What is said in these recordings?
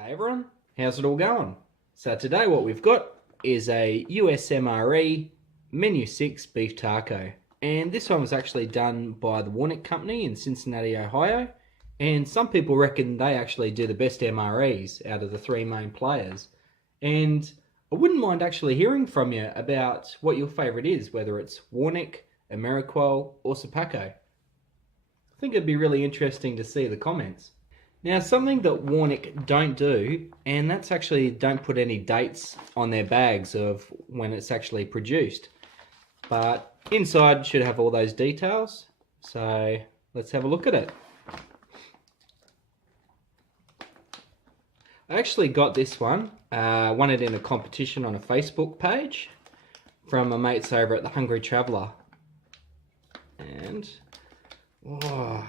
G'day everyone, how's it all going? So today what we've got is a USMRE Menu 6 beef taco, and this one was actually done by the Warnick company in Cincinnati, Ohio, and some people reckon they actually do the best MREs out of the three main players. And I wouldn't mind actually hearing from you about what your favourite is, whether it's Warnick, Ameriqual or Sopaco. I think it'd be really interesting to see the comments. Now, something that Warnick don't do, and that's actually don't put any dates on their bags of when it's actually produced. But inside should have all those details. So let's have a look at it. I actually got this one, won it in a competition on a Facebook page from my mates over at the Hungry Traveller. And, oh,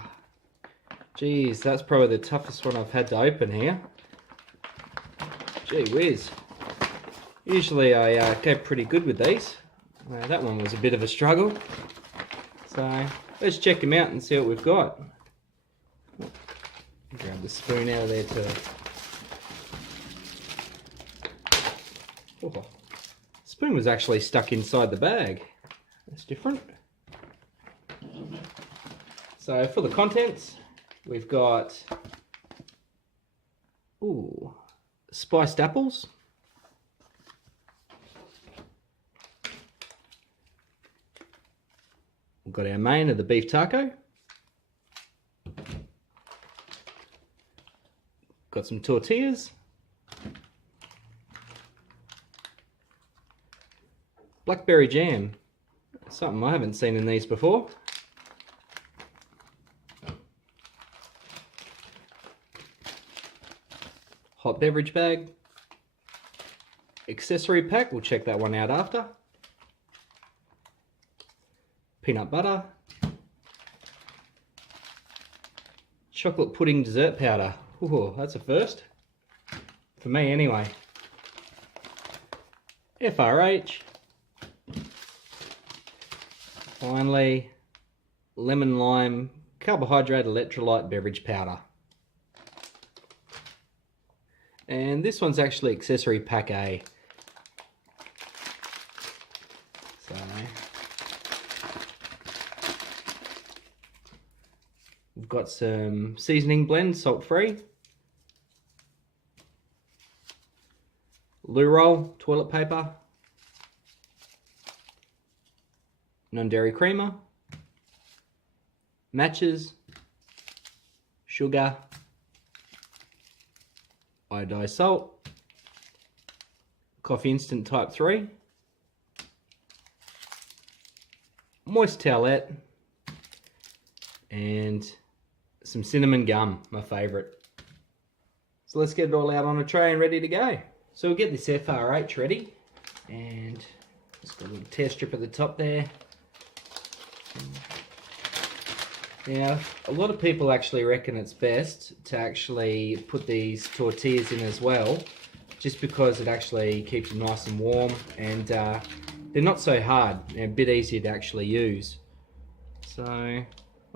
geez, that's probably the toughest one I've had to open here. Gee whiz. Usually I go pretty good with these. That one was a bit of a struggle. So let's check them out and see what we've got. Grab the spoon out of there too. Oh, spoon was actually stuck inside the bag. That's different. So for the contents, we've got spiced apples, we've got our main of the beef taco, got some tortillas, blackberry jam, something I haven't seen in these before. Hot beverage bag, accessory pack, we'll check that one out after, peanut butter, chocolate pudding dessert powder, ooh, that's a first, for me anyway, FRH, finally lemon lime carbohydrate electrolyte beverage powder. And this one's actually accessory pack A. So we've got some seasoning blend, salt free, loo roll, toilet paper, non-dairy creamer, matches, sugar, iodized salt, coffee instant type 3, moist towelette, and some cinnamon gum, my favourite. So let's get it all out on a tray and ready to go. So we'll get this FRH ready, and just got a little tear strip at the top there. Now, a lot of people actually reckon it's best to actually put these tortillas in as well, just because it actually keeps them nice and warm, and they're not so hard, they're a bit easier to actually use. So I'm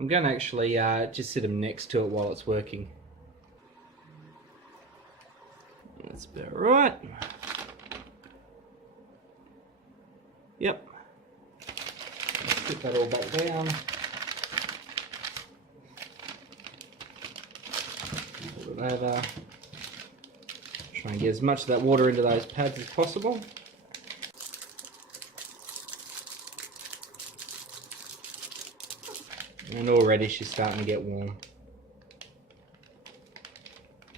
going to actually just sit them next to it while it's working. That's about right. Yep. Let's put that all back down. Over. Try and get as much of that water into those pads as possible. And already she's starting to get warm.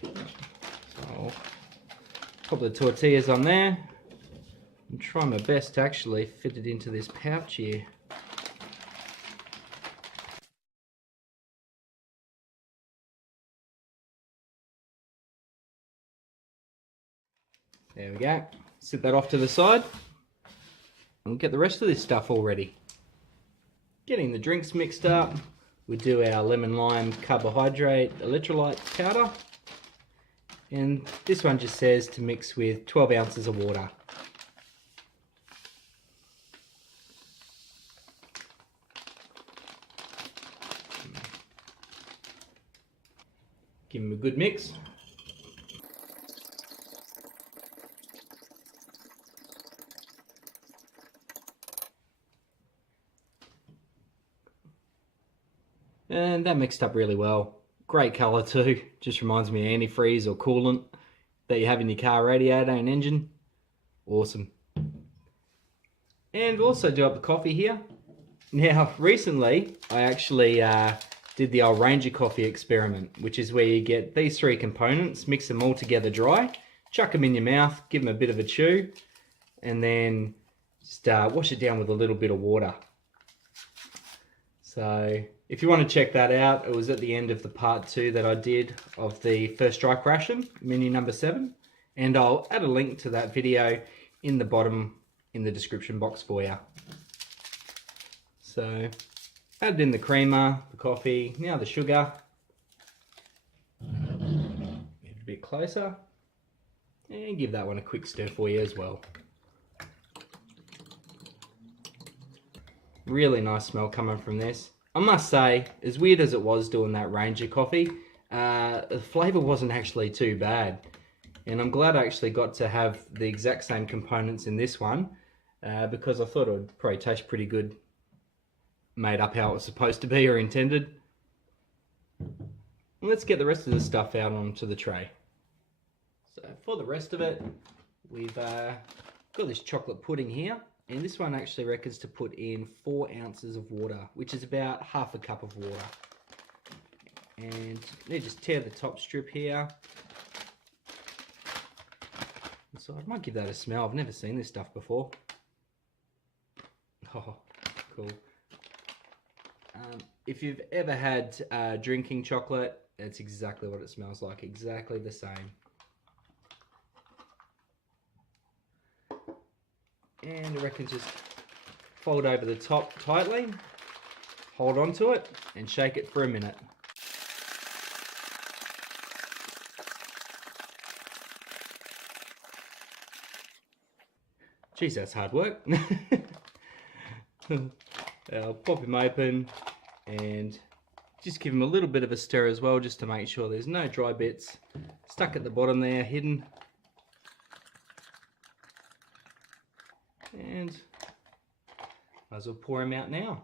So pop the tortillas on there and try my best to actually fit it into this pouch here. There we go. Sit that off to the side and we'll get the rest of this stuff all ready. Getting the drinks mixed up, we do our lemon lime carbohydrate electrolyte powder, and this one just says to mix with 12 ounces of water. Give them a good mix. And that mixed up really well. Great colour too. Just reminds me of antifreeze or coolant that you have in your car radiator and engine. Awesome. And we also do up the coffee here. Now, recently, I actually did the old Ranger coffee experiment, which is where you get these three components, mix them all together dry, chuck them in your mouth, give them a bit of a chew, and then just wash it down with a little bit of water. So, if you want to check that out, it was at the end of the part 2 that I did of the first strike ration, menu number 7. And I'll add a link to that video in the bottom in the description box for you. So, added in the creamer, the coffee, now the sugar. Get a bit closer. And give that one a quick stir for you as well. Really nice smell coming from this. I must say, as weird as it was doing that Ranger coffee, the flavour wasn't actually too bad. And I'm glad I actually got to have the exact same components in this one, because I thought it would probably taste pretty good, made up how it was supposed to be or intended. Let's get the rest of the stuff out onto the tray. So for the rest of it, we've got this chocolate pudding here. And this one actually reckons to put in 4 ounces of water, which is about half a cup of water. And you just tear the top strip here. So I might give that a smell. I've never seen this stuff before. Oh, cool. If you've ever had drinking chocolate, that's exactly what it smells like. Exactly the same. And I reckon just fold over the top tightly, hold on to it, and shake it for a minute. Geez, that's hard work. I'll pop him open and just give him a little bit of a stir as well, just to make sure there's no dry bits stuck at the bottom there, hidden. And might as well pour him out now.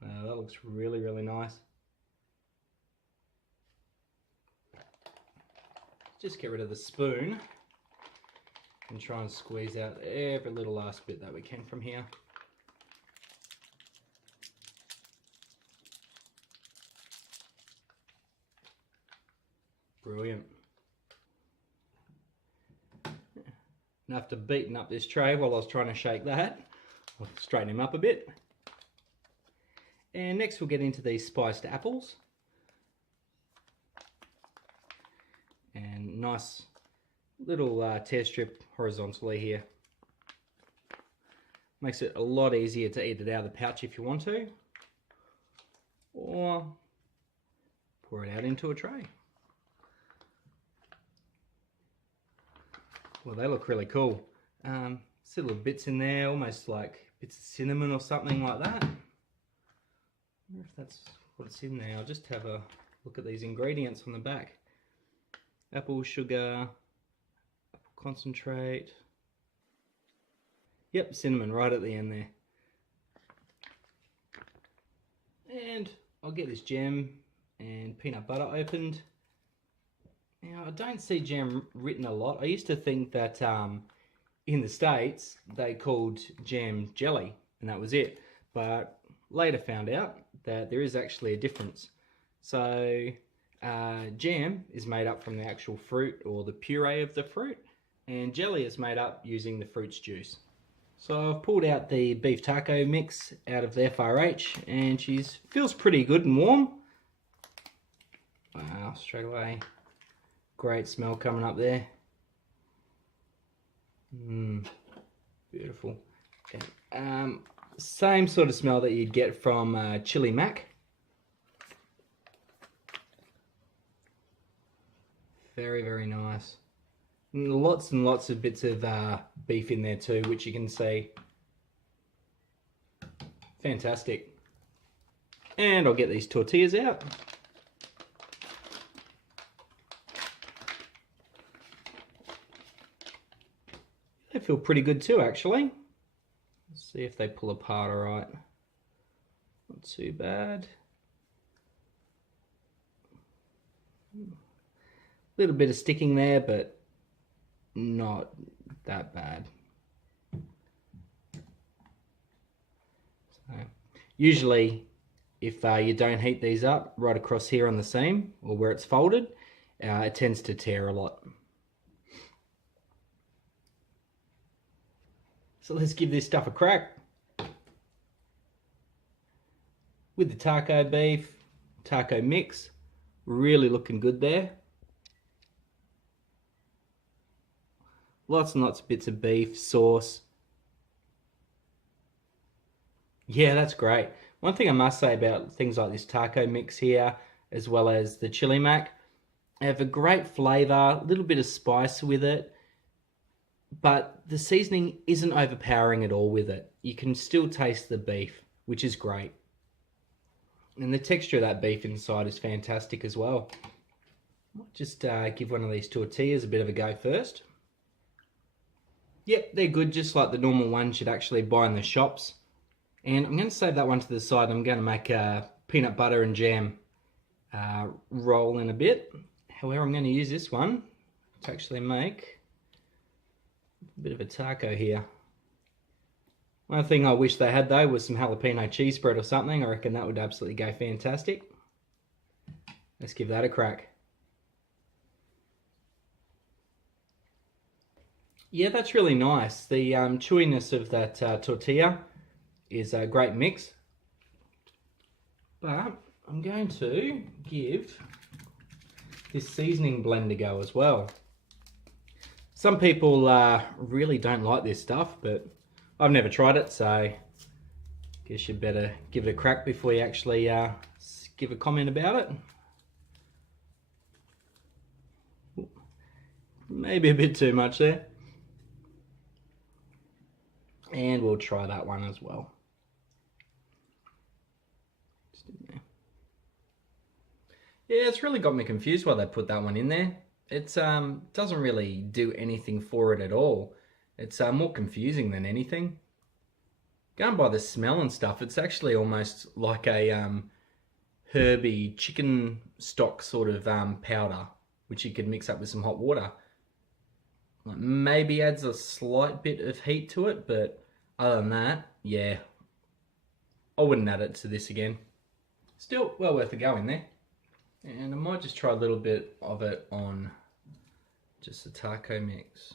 Wow, that looks really, really nice. Just get rid of the spoon and try and squeeze out every little last bit that we can from here. Brilliant. Enough to beaten up this tray while I was trying to shake that. I'll straighten him up a bit. And next we'll get into these spiced apples. And nice little tear strip horizontally here. Makes it a lot easier to eat it out of the pouch if you want to. Or pour it out into a tray. Well, they look really cool. See little bits in there, almost like bits of cinnamon or something like that. I wonder if that's what's in there. I'll just have a look at these ingredients on the back. Apple sugar, apple concentrate. Yep, cinnamon right at the end there. And I'll get this jam and peanut butter opened. Now, I don't see jam written a lot. I used to think that in the States they called jam jelly and that was it. But later found out that there is actually a difference. So jam is made up from the actual fruit or the puree of the fruit, and jelly is made up using the fruit's juice. So I've pulled out the beef taco mix out of the FRH and she feels pretty good and warm. Wow, straight away. Great smell coming up there. Beautiful. Okay. Same sort of smell that you'd get from chili mac. Very, very nice. And lots of bits of beef in there too, which you can see. Fantastic. And I'll get these tortillas out. They feel pretty good too, actually. See if they pull apart all right. Not too bad. Little bit of sticking there, but not that bad. So, usually, if you don't heat these up right across here on the seam or where it's folded, it tends to tear a lot. So let's give this stuff a crack. With the taco beef, taco mix, really looking good there. Lots and lots of bits of beef, sauce. Yeah, that's great. One thing I must say about things like this taco mix here, as well as the chili mac, they have a great flavour, a little bit of spice with it, but the seasoning isn't overpowering at all with it. You can still taste the beef, which is great. And the texture of that beef inside is fantastic as well. I'll just give one of these tortillas a bit of a go first. Yep, they're good, just like the normal ones you'd actually buy in the shops. And I'm going to save that one to the side. I'm going to make a peanut butter and jam roll in a bit. However, I'm going to use this one to actually make a bit of a taco here. One thing I wish they had though was some jalapeno cheese spread or something. I reckon that would absolutely go fantastic. Let's give that a crack. Yeah, that's really nice. The chewiness of that tortilla is a great mix. But I'm going to give this seasoning blend a go as well. Some people really don't like this stuff, but I've never tried it, so I guess you better give it a crack before you actually give a comment about it. Maybe a bit too much there. And we'll try that one as well. Just in there. Yeah, it's really got me confused why they put that one in there. It doesn't really do anything for it at all. It's more confusing than anything. Going by the smell and stuff, it's actually almost like a herby chicken stock sort of powder, which you could mix up with some hot water. Like maybe adds a slight bit of heat to it, but other than that, yeah, I wouldn't add it to this again. Still well worth a go in there. And I might just try a little bit of it on just the taco mix.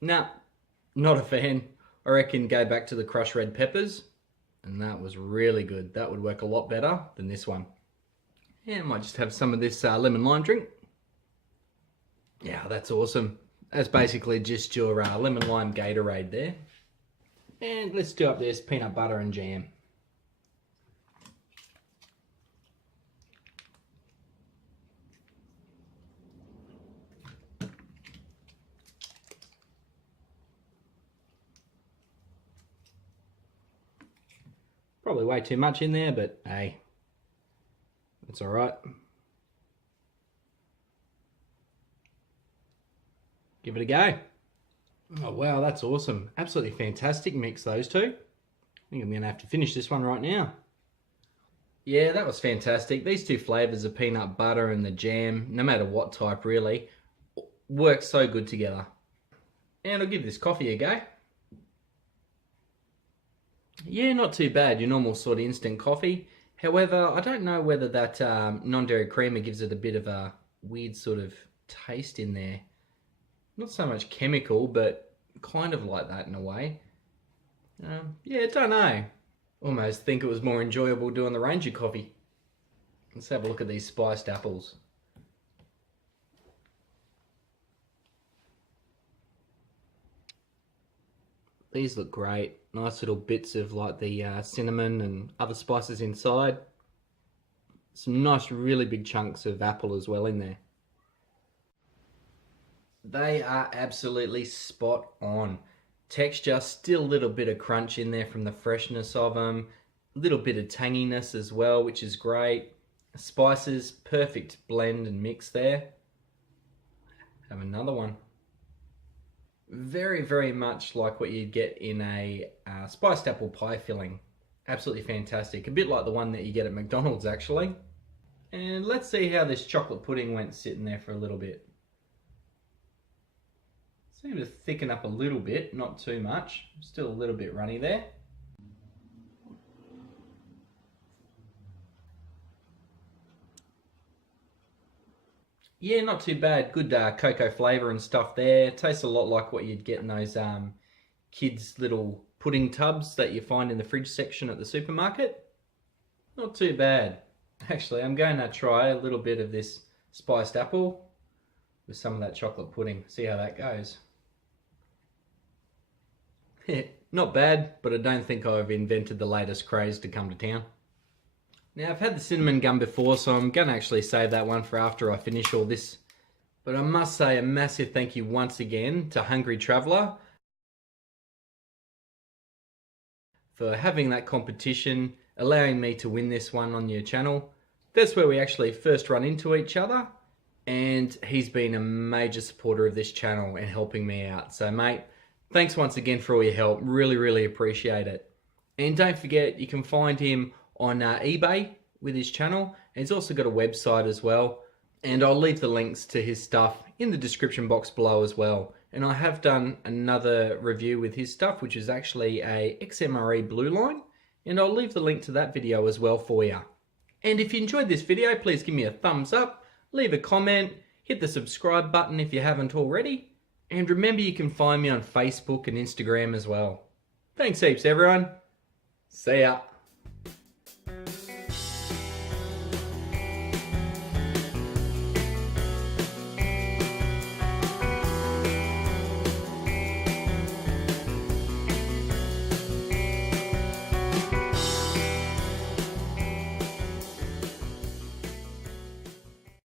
Nah, not a fan. I reckon go back to the crushed red peppers, and that was really good. That would work a lot better than this one. Yeah, I might just have some of this lemon lime drink. Yeah, that's awesome. That's basically just your lemon lime Gatorade there. And let's do up this peanut butter and jam. Probably way too much in there, but hey, it's all right. Give it a go. Oh wow, that's awesome. Absolutely fantastic mix, those two. I think I'm gonna have to finish this one right now. Yeah, that was fantastic. These two flavors, the peanut butter and the jam, no matter what type really, work so good together. And I'll give this coffee a go. Yeah, not too bad, your normal sort of instant coffee. However, I don't know whether that non-dairy creamer gives it a bit of a weird sort of taste in there. Not so much chemical, but kind of like that in a way. Yeah, I don't know. Almost think it was more enjoyable doing the Ranger coffee. Let's have a look at these spiced apples. These look great. Nice little bits of like the cinnamon and other spices inside. Some nice really big chunks of apple as well in there. They are absolutely spot on. Texture, still a little bit of crunch in there from the freshness of them. A little bit of tanginess as well, which is great. Spices, perfect blend and mix there. Have another one. Very, very much like what you'd get in a spiced apple pie filling. Absolutely fantastic. A bit like the one that you get at McDonald's, actually. And let's see how this chocolate pudding went sitting there for a little bit. Seemed to thicken up a little bit, not too much. Still a little bit runny there. Yeah, not too bad. Good cocoa flavour and stuff there. Tastes a lot like what you'd get in those kids' little pudding tubs that you find in the fridge section at the supermarket. Not too bad. Actually, I'm going to try a little bit of this spiced apple with some of that chocolate pudding. See how that goes. Not bad, but I don't think I've invented the latest craze to come to town. Now, I've had the cinnamon gum before, so I'm going to actually save that one for after I finish all this. But I must say a massive thank you once again to Hungry Traveller for having that competition, allowing me to win this one on your channel. That's where we actually first run into each other, and he's been a major supporter of this channel and helping me out. So mate, thanks once again for all your help. Really, really appreciate it. And don't forget, you can find him on eBay with his channel, and he's also got a website as well, and I'll leave the links to his stuff in the description box below as well. And I have done another review with his stuff, which is actually a XMRE Blue line, and I'll leave the link to that video as well for you. And if you enjoyed this video, please give me a thumbs up, leave a comment, hit the subscribe button if you haven't already, and remember you can find me on Facebook and Instagram as well. Thanks heaps everyone. See ya.